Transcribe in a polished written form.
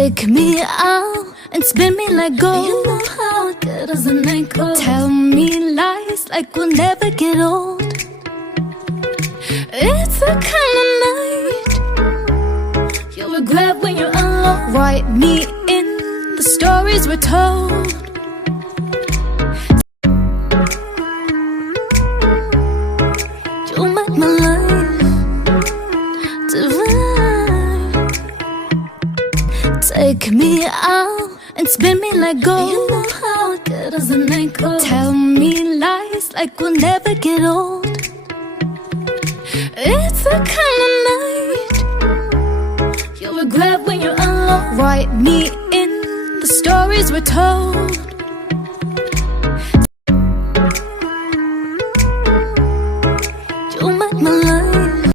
Take me out and spin me like gold. You know how good as a night goes. Tell me lies like we'll never get old. It's the kind of night you'll regret when you're alone. Write me in the stories we're told. You make my life divine. Take me out and spin me like gold. You know how good as a night goes. Tell me lies like we'll never get old. It's the kind of night you'll regret when you're alone. Write me in the stories we're told.